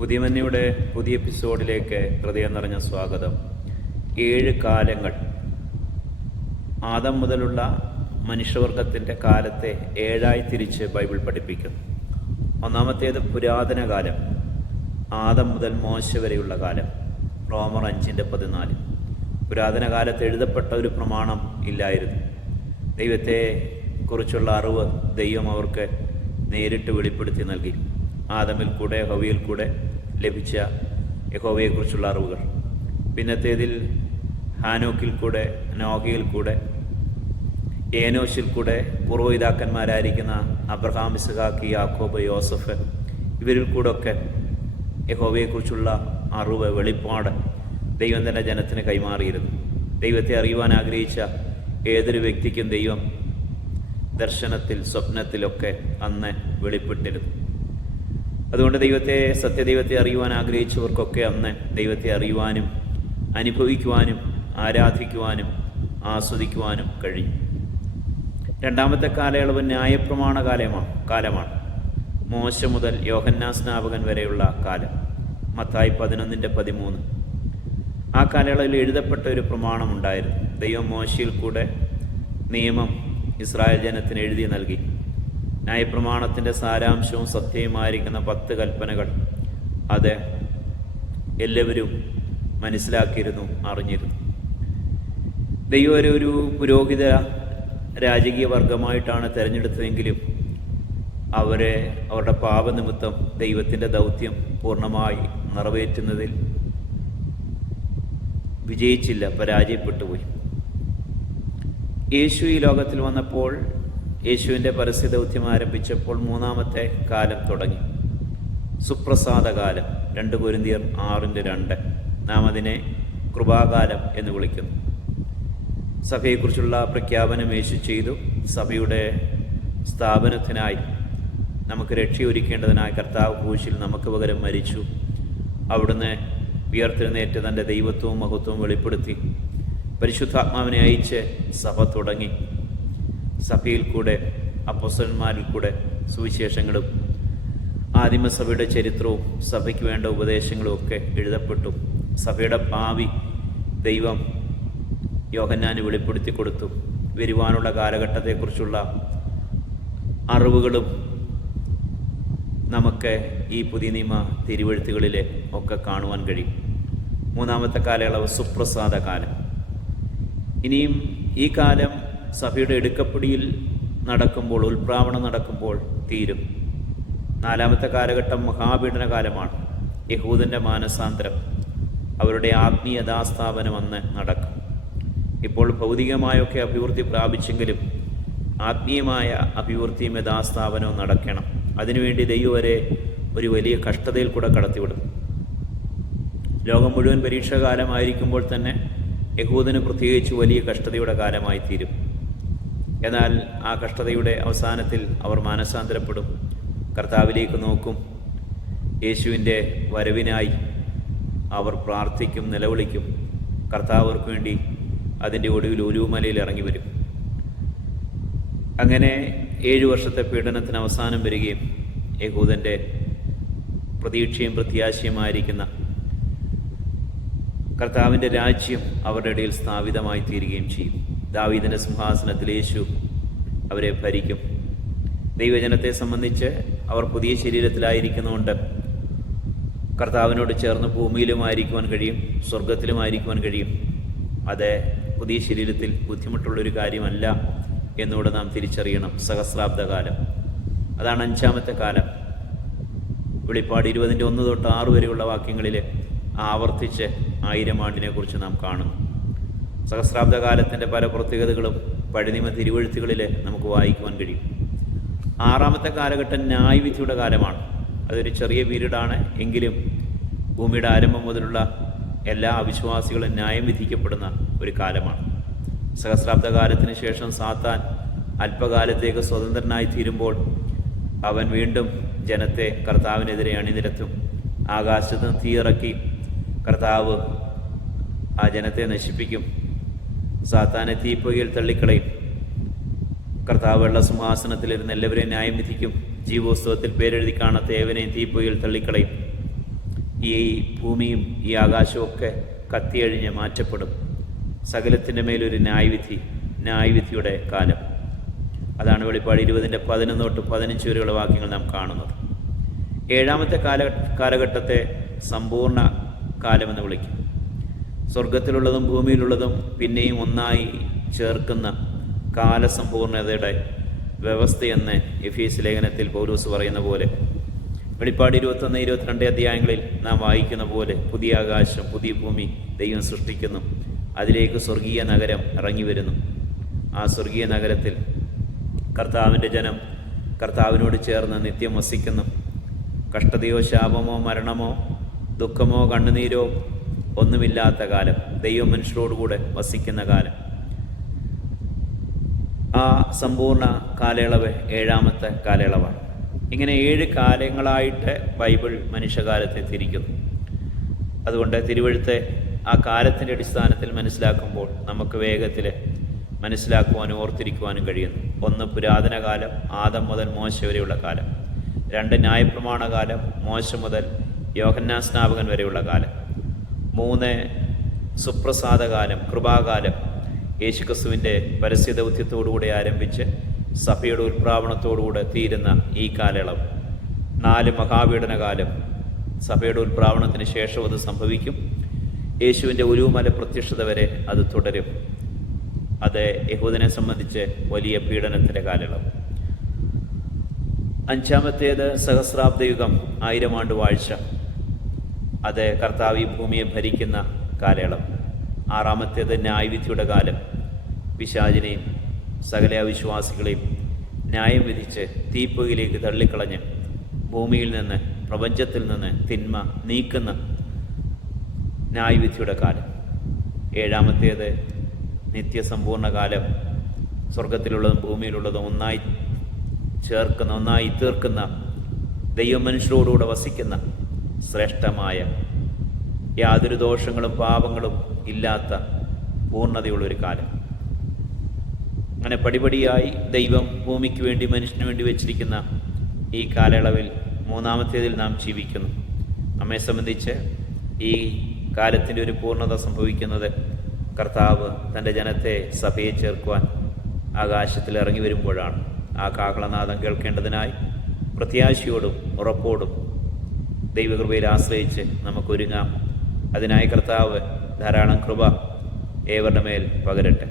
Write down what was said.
പുതിയമന്യയുടെ പുതിയ എപ്പിസോഡിലേക്ക് ഹൃദയം നിറഞ്ഞ സ്വാഗതം. 7 കാലങ്ങൾ. ആദം മുതലുള്ള മനുഷ്യവർഗത്തിൻ്റെ കാലത്തെ 7ആയി തിരിച്ച് ബൈബിൾ പഠിപ്പിക്കുന്നു. ഒന്നാമത്തേത് പുരാതന കാലം, ആദം മുതൽ മോശ വരെയുള്ള കാലം. റോമർ 5:14. പുരാതന കാലത്ത് എഴുതപ്പെട്ട ഒരു പ്രമാണം ഇല്ലായിരുന്നു. ദൈവത്തെ കുറിച്ചുള്ള അറിവ് ദൈവം അവർക്ക് നേരിട്ട് വെളിപ്പെടുത്തി നൽകി. ആദമിൽ കൂടെ ഹവ്വയിൽ കൂടെ ലഭിച്ച യഹോവയെക്കുറിച്ചുള്ള അറിവുകൾ. പിന്നത്തേതിൽ ഹാനോക്കിൽ കൂടെ, നോഹയിൽ കൂടെ, ഏനോശിൽ കൂടെ പൂർവ്വപിതാക്കന്മാരായിരിക്കുന്ന അബ്രഹാം, ഇസ്ഹാക്ക്, യാക്കോബ്, യോസഫ്, ഇവരിൽ കൂടെ ഒക്കെ യഹോവയെക്കുറിച്ചുള്ള അറിവ്, വെളിപ്പാട് ദൈവം തന്നെ ജനത്തിന് കൈമാറിയിരുന്നു. ദൈവത്തെ അറിയുവാൻ ആഗ്രഹിച്ച ഏതൊരു വ്യക്തിക്കും ദൈവം ദർശനത്തിൽ, സ്വപ്നത്തിലൊക്കെ അന്ന് വെളിപ്പെട്ടിരുന്നു. അതുകൊണ്ട് സത്യദൈവത്തെ അറിയുവാൻ ആഗ്രഹിച്ചവർക്കൊക്കെ അന്ന് ദൈവത്തെ അറിയുവാനും അനുഭവിക്കുവാനും ആരാധിക്കുവാനും ആസ്വദിക്കുവാനും കഴിയും. രണ്ടാമത്തെ കാലയളവ് ന്യായപ്രമാണ കാലമാണ്. മോശ മുതൽ യോഹന്നാൻ സ്നാപകൻ വരെയുള്ള കാലം. മത്തായി 11:13. ആ കാലയളവിൽ എഴുതപ്പെട്ട ഒരു പ്രമാണമുണ്ടായിരുന്നു. ദൈവം മോശയിൽ കൂടെ നിയമം ഇസ്രായേൽ ജനത്തിന് എഴുതി നൽകി. ന്യായപ്രമാണത്തിൻ്റെ സാരാംശവും സത്യവുമായിരിക്കുന്ന 10 കൽപ്പനകൾ അത് എല്ലാവരും മനസ്സിലാക്കിയിരുന്നു, അറിഞ്ഞിരുന്നു. ദൈവം ഒരു പുരോഹിത രാജകീയ വർഗമായിട്ടാണ് തിരഞ്ഞെടുത്തതെങ്കിലും അവരുടെ പാപനിമിത്തം ദൈവത്തിൻ്റെ ദൗത്യം പൂർണ്ണമായി നിറവേറ്റുന്നതിൽ വിജയിച്ചില്ല, പരാജയപ്പെട്ടുപോയി. യേശു ഈ ലോകത്തിൽ വന്നപ്പോൾ, യേശുവിൻ്റെ പരസ്യദൗത്യം ആരംഭിച്ചപ്പോൾ 3-ാമത്തെ കാലം തുടങ്ങി. സുപ്രസാദ കാലം. 2 കൊരിന്ത്യർ 6:2. നാം അതിനെ കൃപാകാലം എന്ന് വിളിക്കുന്നു. സഭയെക്കുറിച്ചുള്ള പ്രഖ്യാപനം യേശു ചെയ്തു. സഭയുടെ സ്ഥാപനത്തിനായി നമുക്ക് രക്ഷയൊരുക്കേണ്ടതിനായി കർത്താവ് ക്രൂശിൽ നമുക്ക് പകരം മരിച്ചു. അവിടുന്ന് ഉയർത്തെഴുന്നേറ്റ് തൻ്റെ ദൈവത്വവും മഹത്വവും വെളിപ്പെടുത്തി പരിശുദ്ധാത്മാവിനെ അയച്ച് സഭ തുടങ്ങി. സഭയിൽ കൂടെ, അപ്പോസ്തലന്മാരിൽ കൂടെ സുവിശേഷങ്ങളും ആദിമസഭയുടെ ചരിത്രവും സഭയ്ക്ക് വേണ്ട ഉപദേശങ്ങളും ഒക്കെ എഴുതപ്പെട്ടു. സഭയുടെ ഭാവി ദൈവം യോഹന്നാന് വെളിപ്പെടുത്തി കൊടുത്തു. വരുവാനുള്ള കാലഘട്ടത്തെക്കുറിച്ചുള്ള അറിവുകളും നമുക്ക് ഈ പുതിയ നിയമ തിരുവെഴുത്തുകളിൽ ഒക്കെ കാണുവാൻ കഴിയും. 3-ാമത്തെ കാലയളവ് സുപ്രസാദ കാലം. ഇനിയും ഈ കാലം സഭയുടെ എടുക്കപ്പിടിയിൽ നടക്കുമ്പോൾ, ഉൽപ്രാവണം നടക്കുമ്പോൾ തീരും. 4-ാമത്തെ കാലഘട്ടം മഹാപീഡന കാലമാണ്. യഹൂദൻ്റെ മാനസാന്തരം, അവരുടെ ആത്മീയ യഥാസ്ഥാപനം അന്ന് നടക്കും. ഇപ്പോൾ ഭൗതികമായൊക്കെ അഭിവൃദ്ധി പ്രാപിച്ചെങ്കിലും ആത്മീയമായ അഭിവൃദ്ധിയും യഥാസ്ഥാപനവും നടക്കണം. അതിനുവേണ്ടി ദൈവം വരെ ഒരു വലിയ കഷ്ടതയിൽ കൂടെ കടത്തിവിടും. ലോകം മുഴുവൻ പരീക്ഷാകാലമായിരിക്കുമ്പോൾ തന്നെ യഹൂദന് പ്രത്യേകിച്ച് വലിയ കഷ്ടതയുടെ കാലമായി തീരും. എന്നാൽ ആ കഷ്ടതയുടെ അവസാനത്തിൽ അവർ മാനസാന്തരപ്പെടും, കർത്താവിലേക്ക് നോക്കും. യേശുവിൻ്റെ വരവിനായി അവർ പ്രാർത്ഥിക്കും, നിലവിളിക്കും. കർത്താവ് അവർക്ക് വേണ്ടി അതിൻ്റെ ഒടുവിൽ ഒലിവുമലയിൽ ഇറങ്ങി വരും. അങ്ങനെ 7 വർഷത്തെ പീഡനത്തിന് അവസാനം വരികയും യഹൂദൻ്റെ പ്രതീക്ഷയും പ്രത്യാശയുമായിരിക്കുന്ന കർത്താവിൻ്റെ രാജ്യം അവരുടെ ഇടയിൽ സ്ഥാപിതമായി തീരുകയും ചെയ്യും. ദാവീദിൻ്റെ സിംഹാസനത്തിൽ യേശു അവരെ ഭരിക്കും. ദൈവജനത്തെ സംബന്ധിച്ച് അവർ പുതിയ ശരീരത്തിലായിരിക്കുന്നതുകൊണ്ട് കർത്താവിനോട് ചേർന്ന് ഭൂമിയിലുമായിരിക്കുവാൻ കഴിയും, സ്വർഗത്തിലുമായിരിക്കുവാൻ കഴിയും. അത് പുതിയ ശരീരത്തിൽ ബുദ്ധിമുട്ടുള്ളൊരു കാര്യമല്ല എന്നുകൂടെ നാം തിരിച്ചറിയണം. സഹസ്രാബ്ദകാലം, അതാണ് 5-ാമത്തെ കാലം. വെളിപ്പാട് 20:1 തൊട്ട് 6 വരെയുള്ള വാക്യങ്ങളിൽ ആവർത്തിച്ച് 1000 ആണ്ടിനെക്കുറിച്ച് നാം കാണുന്നു. സഹസ്രാബ്ദകാലത്തിൻ്റെ പല പ്രത്യേകതകളും പഴനിമ തിരുവെഴുത്തുകളിൽ നമുക്ക് വായിക്കുവാൻ കഴിയും. 6-ാമത്തെ കാലഘട്ടം ന്യായവിധിയുടെ കാലമാണ്. അതൊരു ചെറിയ പീരീഡാണ്, എങ്കിലും ഭൂമിയുടെ ആരംഭം മുതലുള്ള എല്ലാ അവിശ്വാസികളും ന്യായം വിധിക്കപ്പെടുന്ന ഒരു കാലമാണ്. സഹസ്രാബ്ദകാലത്തിന് ശേഷം സാത്താൻ അല്പകാലത്തേക്ക് സ്വതന്ത്രനായി തീരുമ്പോൾ അവൻ വീണ്ടും ജനത്തെ കർത്താവിനെതിരെ അണിനിരത്തും. ആകാശത്ത് നിന്ന് തീയിറക്കി കർത്താവ് ആ ജനത്തെ നശിപ്പിക്കും. സാത്താനെ തീപ്പൊയ്യിൽ തള്ളിക്കളയും. കർത്താവ് വെള്ള സിംഹാസനത്തിലിരുന്ന് എല്ലാവരെയും ന്യായം വിധിക്കും. ജീവോത്സവത്തിൽ പേരെഴുതി കാണാത്ത ഏവനെയും തീപ്പൊയ്യിൽ തള്ളിക്കളയും. ഈ ഭൂമിയും ഈ ആകാശവും ഒക്കെ കത്തിയഴിഞ്ഞ് മാറ്റപ്പെടും. സകലത്തിൻ്റെ മേലൊരു ന്യായവിധിയുടെ കാലം. അതാണ് വെളിപ്പാട് 20:11 തൊട്ട് 15 വരെയുള്ള വാക്യങ്ങൾ നാം കാണുന്നത്. ഏഴാമത്തെ കാലഘട്ടത്തെ സമ്പൂർണ്ണ കാലമെന്ന് വിളിക്കും. സ്വർഗത്തിലുള്ളതും ഭൂമിയിലുള്ളതും പിന്നെയും ഒന്നായി ചേർക്കുന്ന കാലസമ്പൂർണതയുടെ വ്യവസ്ഥയെന്ന് എഫീസ് ലേഖനത്തിൽ പൗലോസ് പറയുന്ന പോലെ, വെളിപ്പാട് 21-22 അധ്യായങ്ങളിൽ നാം വായിക്കുന്ന പോലെ പുതിയ ആകാശം പുതിയ ഭൂമി ദൈവം സൃഷ്ടിക്കുന്നു. അതിലേക്ക് സ്വർഗീയ നഗരം ഇറങ്ങി വരുന്നു. ആ സ്വർഗീയ നഗരത്തിൽ കർത്താവിൻ്റെ ജനം കർത്താവിനോട് ചേർന്ന് നിത്യം വസിക്കുന്നു. കഷ്ടതയോ ശാപമോ മരണമോ ദുഃഖമോ കണ്ണുനീരോ ഒന്നുമില്ലാത്ത കാലം, ദൈവം മനുഷ്യരോടുകൂടെ വസിക്കുന്ന കാലം. ആ സമ്പൂർണ്ണ കാലയളവ് ഏഴാമത്തെ കാലയളവാണ്. ഇങ്ങനെ 7 കാലങ്ങളായിട്ട് ബൈബിൾ മനുഷ്യകാലത്തെ തിരിക്കുന്നു. അതുകൊണ്ട് തിരുവെഴുത്തെ ആ കാലത്തിൻ്റെ അടിസ്ഥാനത്തിൽ മനസ്സിലാക്കുമ്പോൾ നമുക്ക് വേഗത്തിൽ മനസ്സിലാക്കുവാനും ഓർത്തിരിക്കുവാനും കഴിയുന്നു. 1 പുരാതന കാലം, ആദം മുതൽ മോശ വരെയുള്ള കാലം. 2 ന്യായപ്രമാണ കാലം, മോശ മുതൽ യോഹന്നാൻ സ്നാപകൻ വരെയുള്ള കാലം. 3 സുപ്രസാദ കാലം, കൃപാകാലം, യേശുക്രിസ്തുവിൻ്റെ പരസ്യ ദൗത്യത്തോടുകൂടി ആരംഭിച്ച് സഭയുടെ ഉത്പ്രാവണത്തോടുകൂടെ തീരുന്ന ഈ കാലയളവ്. 4 മഹാപീഡന കാലം, സഭയുടെ ഉത്പ്രാവണത്തിന് ശേഷം അത് സംഭവിക്കും. യേശുവിൻ്റെ ഉരുവുമല പ്രത്യക്ഷത വരെ അത് തുടരും. അത് യഹൂദനെ സംബന്ധിച്ച് വലിയ പീഡനത്തിൻ്റെ കാലയളവ്. 5-ാമത്തേത് സഹസ്രാബ്ദയുഗം, 1000 ആണ്ട് വാഴ്ച. അത് കർത്താവ് ഈ ഭൂമിയെ ഭരിക്കുന്ന കാലയളവ്. 6-ാമത്തേത് ന്യായവിധിയുടെ കാലം. പിശാചിനെയും സകല അവിശ്വാസികളെയും ന്യായം വിധിച്ച് തീപ്പൊയിലേക്ക് തള്ളിക്കളഞ്ഞ് ഭൂമിയിൽ നിന്ന്, പ്രപഞ്ചത്തിൽ നിന്ന് തിന്മ നീക്കുന്ന ന്യായവിധിയുടെ കാലം. 7-ാമത്തേത് നിത്യസമ്പൂർണ്ണ കാലം. സ്വർഗത്തിലുള്ളതും ഭൂമിയിലുള്ളതും ഒന്നായി ചേർക്കുന്ന, ഒന്നായി തീർക്കുന്ന, ദൈവം മനുഷ്യരോടുകൂടെ വസിക്കുന്ന ശ്രേഷ്ഠമായ, യാതൊരു ദോഷങ്ങളും പാപങ്ങളും ഇല്ലാത്ത പൂർണ്ണതയുള്ളൊരു കാലം. അങ്ങനെ പടിപടിയായി ദൈവം ഭൂമിക്ക് വേണ്ടി, മനുഷ്യന് വേണ്ടി വെച്ചിരിക്കുന്ന ഈ കാലയളവിൽ 3-ാമത്തേതിൽ നാം ജീവിക്കുന്നു. നമ്മെ സംബന്ധിച്ച് ഈ കാലത്തിൻ്റെ ഒരു പൂർണ്ണത സംഭവിക്കുന്നത് കർത്താവ് തൻ്റെ ജനത്തെ, സഭയെ ചേർക്കുവാൻ ആകാശത്തിൽ ഇറങ്ങി വരുമ്പോഴാണ്. ആ കാഹളനാദം കേൾക്കേണ്ടതിനായി പ്രത്യാശയോടും ഉറപ്പോടും ദൈവകൃപയിൽ ആശ്രയിച്ച് നമുക്കൊരുങ്ങാം. അതിനായി കർത്താവ് ധാരാളം കൃപ ഏവരുടെ മേൽ പകരട്ടെ.